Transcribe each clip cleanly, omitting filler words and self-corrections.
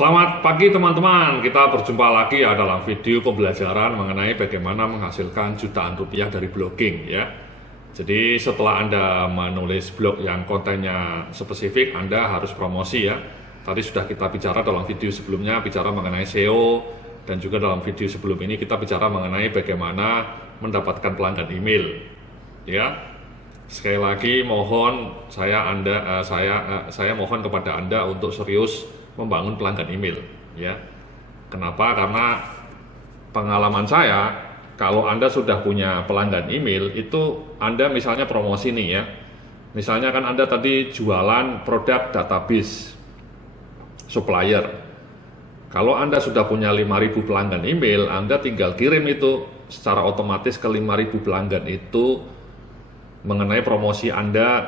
Selamat pagi teman-teman, kita berjumpa lagi ya dalam video pembelajaran mengenai bagaimana menghasilkan jutaan rupiah dari blogging ya. Jadi setelah Anda menulis blog yang kontennya spesifik, Anda harus promosi ya. Tadi sudah kita bicara dalam video sebelumnya, bicara mengenai SEO, dan juga dalam video sebelum ini kita bicara mengenai bagaimana mendapatkan pelanggan email ya. Sekali lagi mohon saya mohon kepada Anda untuk serius membangun pelanggan email ya. Kenapa? Karena pengalaman saya, kalau Anda sudah punya pelanggan email itu Anda misalnya promosi nih ya. Misalnya kan Anda tadi jualan produk database supplier. Kalau Anda sudah punya 5.000 pelanggan email, Anda tinggal kirim itu secara otomatis ke 5.000 pelanggan itu mengenai promosi Anda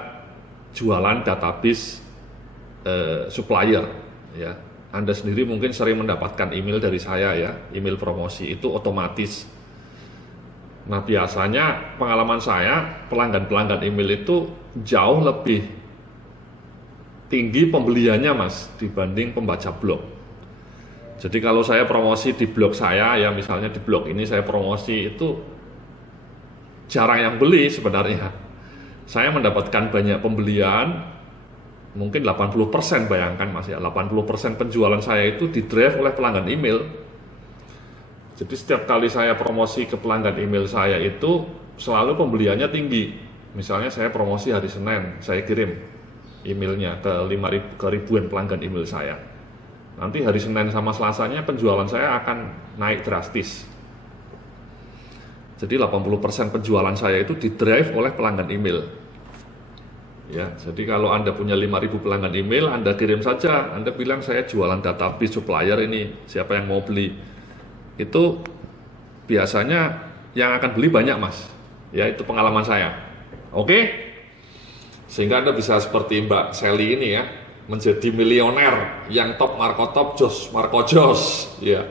jualan database supplier ya. Anda sendiri mungkin sering mendapatkan email dari saya ya, email promosi itu otomatis. Nah biasanya pengalaman saya, pelanggan-pelanggan email itu jauh lebih tinggi pembeliannya mas dibanding pembaca blog. Jadi kalau saya promosi di blog saya ya, misalnya di blog ini saya promosi itu jarang yang beli sebenarnya. Saya mendapatkan banyak pembelian, mungkin 80%, bayangkan mas ya, 80% penjualan saya itu di-drive oleh pelanggan email. Jadi setiap kali saya promosi ke pelanggan email saya itu selalu pembeliannya tinggi. Misalnya saya promosi hari Senin, saya kirim emailnya ke ribuan pelanggan email saya. Nanti hari Senin sama Selasanya penjualan saya akan naik drastis. Jadi 80% penjualan saya itu di-drive oleh pelanggan email. Ya, jadi kalau Anda punya 5.000 pelanggan email, Anda kirim saja, Anda bilang saya jualan database supplier ini, siapa yang mau beli. Itu biasanya yang akan beli banyak mas. Ya, itu pengalaman saya. Oke? Sehingga Anda bisa seperti Mbak Sally ini ya, menjadi milioner yang top Marco Top Jos, Marco Jos. Ya.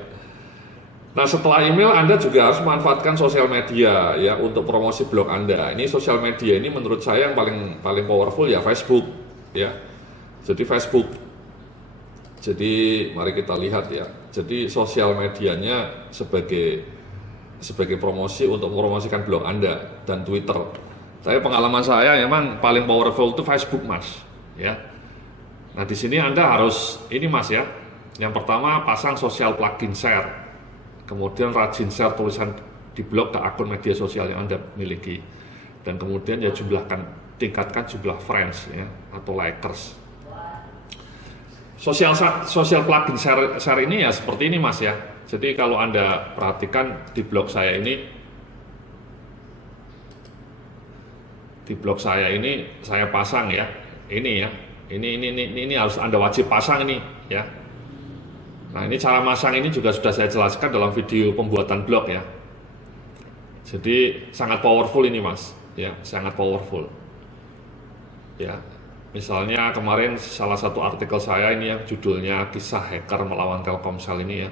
Nah setelah email Anda juga harus memanfaatkan sosial media ya untuk promosi blog Anda. Ini sosial media ini menurut saya yang paling powerful ya Facebook ya. Jadi Facebook. Jadi mari kita lihat ya. Jadi sosial medianya sebagai promosi untuk mempromosikan blog Anda dan Twitter. Tapi pengalaman saya memang paling powerful itu Facebook mas ya. Nah di sini Anda harus ini mas ya. Yang pertama pasang social plugin share. Kemudian rajin share tulisan di blog ke akun media sosial yang Anda miliki, dan kemudian ya tingkatkan jumlah friends ya atau likers. Social plugin share ini ya seperti ini mas ya. Jadi kalau Anda perhatikan di blog saya ini, saya pasang ya, ini ya, ini harus Anda wajib pasang ini ya. Nah ini cara masang ini juga sudah saya jelaskan dalam video pembuatan blog ya. Jadi sangat powerful ini mas, ya sangat powerful. Ya, misalnya kemarin salah satu artikel saya ini yang judulnya kisah hacker melawan Telkomsel ini ya,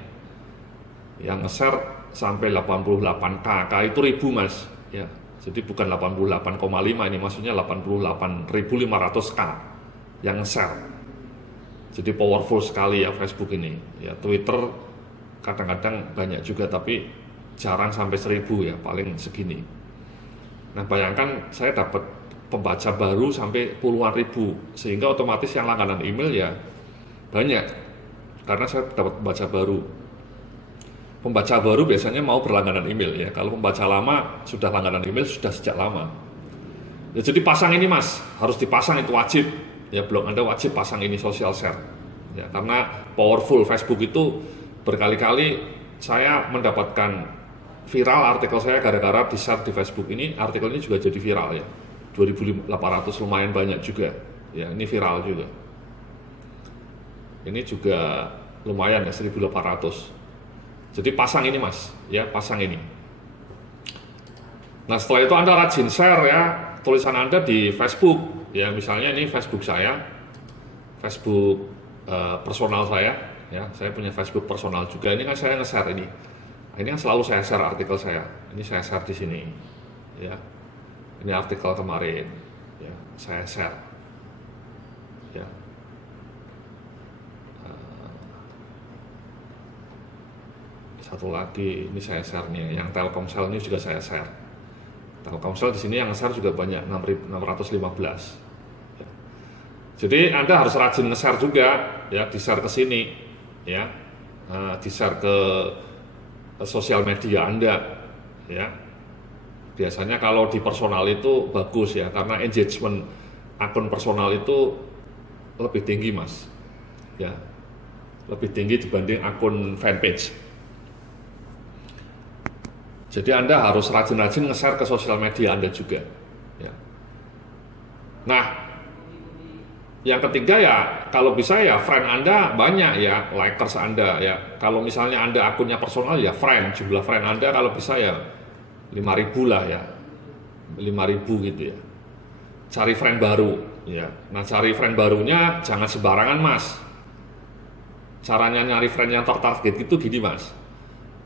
yang nge-share sampai 88k, k itu ribu mas, ya. Jadi bukan 88,5 ini, maksudnya 88.500k yang nge-share. Jadi powerful sekali ya Facebook ini. Ya Twitter kadang-kadang banyak juga tapi jarang sampai 1.000 ya, paling segini. Nah bayangkan saya dapat pembaca baru sampai puluhan ribu, sehingga otomatis yang langganan email ya banyak karena saya dapat pembaca baru. Pembaca baru biasanya mau berlangganan email ya. Kalau pembaca lama sudah langganan email sudah sejak lama. Ya jadi pasang ini mas, harus dipasang, itu wajib. Ya blog Anda wajib pasang ini social share ya, karena powerful. Facebook itu berkali-kali saya mendapatkan viral artikel saya gara-gara di share di Facebook ini. Artikel ini juga jadi viral ya, 2.800, lumayan banyak juga ya, ini viral juga. Ini juga lumayan ya, 1.800. Jadi pasang ini mas ya, pasang ini. Nah setelah itu Anda rajin share ya tulisan Anda di Facebook ya. Misalnya ini Facebook saya, Facebook personal saya ya, saya punya Facebook personal juga. Ini kan saya nge-share ini. Ini kan selalu saya share artikel saya. Ini saya share di sini ya. Ini artikel kemarin ya, saya share ya. Satu lagi ini saya share nih, yang Telkomsel ini juga saya share. Telkomsel di sini yang share juga banyak, 6.615. Ya. Jadi Anda harus rajin nge-share juga, ya, di-share ke sini, ya, di-share ke sosial media Anda, ya. Biasanya kalau di personal itu bagus ya, karena engagement akun personal itu lebih tinggi, Mas, ya, lebih tinggi dibanding akun fanpage. Jadi Anda harus rajin-rajin nge-share ke sosial media Anda juga, ya. Nah, yang ketiga ya, kalau bisa ya friend Anda banyak ya, likers Anda ya. Kalau misalnya Anda akunnya personal ya friend, jumlah friend Anda kalau bisa ya 5.000 lah ya, 5.000 gitu ya. Cari friend baru ya. Nah, cari friend barunya jangan sembarangan, Mas. Caranya nyari friend yang tertarget itu gini, Mas.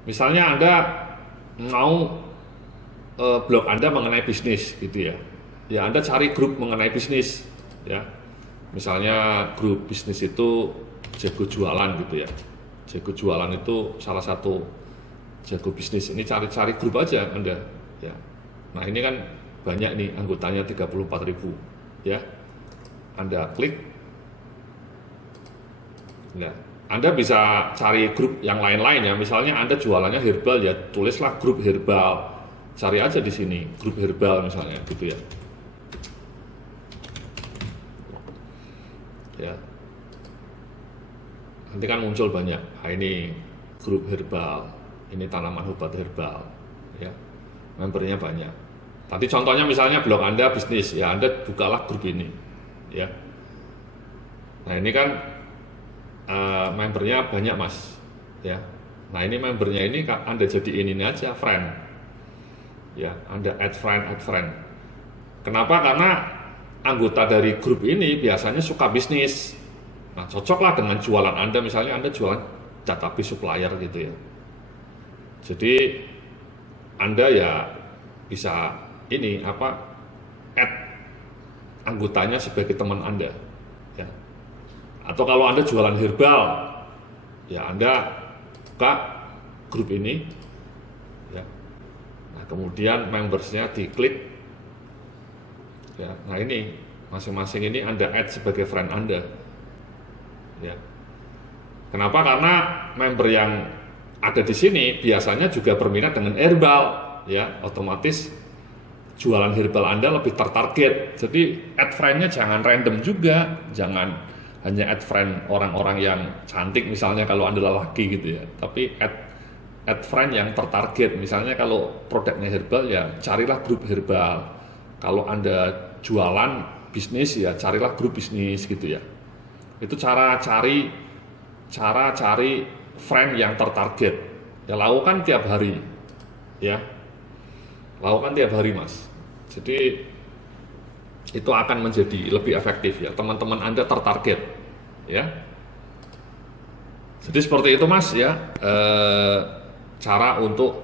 Misalnya Anda mau blog Anda mengenai bisnis gitu ya. Ya, Anda cari grup mengenai bisnis ya. Misalnya grup bisnis itu jago jualan gitu ya. Jago jualan itu salah satu jago bisnis. Ini cari-cari grup aja Anda ya. Nah, ini kan banyak nih anggotanya 34.000 ya. Anda klik. Nah, Anda bisa cari grup yang lain-lain ya. Misalnya Anda jualannya herbal ya, tulislah grup herbal. Cari aja di sini grup herbal misalnya gitu ya. Ya. Nanti kan muncul banyak. Nah, ini grup herbal, ini tanaman obat herbal ya. Membernya banyak. Nanti contohnya misalnya blog Anda bisnis ya, Anda bukalah grup ini ya. Nah, ini kan membernya banyak, Mas ya. Nah, ini membernya ini Anda jadiin ini aja friend ya. Anda add friend. Kenapa? Karena anggota dari grup ini biasanya suka bisnis. Nah, cocoklah dengan jualan Anda. Misalnya Anda jualan database supplier gitu ya. Jadi Anda ya bisa ini add anggotanya sebagai teman Anda ya. Atau kalau Anda jualan herbal ya, Anda buka grup ini ya. Nah, kemudian membersnya diklik ya. Nah, ini masing-masing ini Anda add sebagai friend Anda ya. Kenapa? Karena member yang ada di sini biasanya juga berminat dengan herbal ya, otomatis jualan herbal Anda lebih tertarget. Jadi add friend-nya jangan random juga, jangan hanya add friend orang-orang yang cantik misalnya kalau Anda lelaki gitu ya, tapi add friend yang tertarget. Misalnya kalau produknya herbal ya carilah grup herbal. Kalau Anda jualan bisnis ya carilah grup bisnis gitu ya. Itu cara cari friend yang tertarget. Ya, lakukan tiap hari ya. Lakukan tiap hari, Mas. Jadi itu akan menjadi lebih efektif ya. Teman-teman Anda tertarget ya. Jadi seperti itu, Mas ya. Cara untuk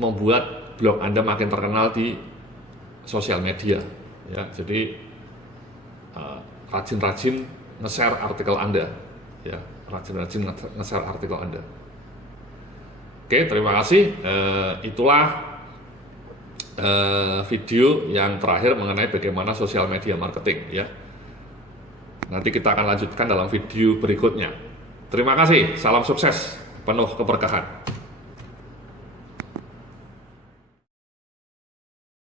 membuat blog Anda makin terkenal di sosial media ya. Jadi rajin-rajin nge-share artikel Anda ya. Rajin-rajin nge-share artikel Anda. Oke, terima kasih. Itulah video yang terakhir mengenai bagaimana sosial media marketing ya. Nanti kita akan lanjutkan dalam video berikutnya. Terima kasih, salam sukses, penuh keberkahan.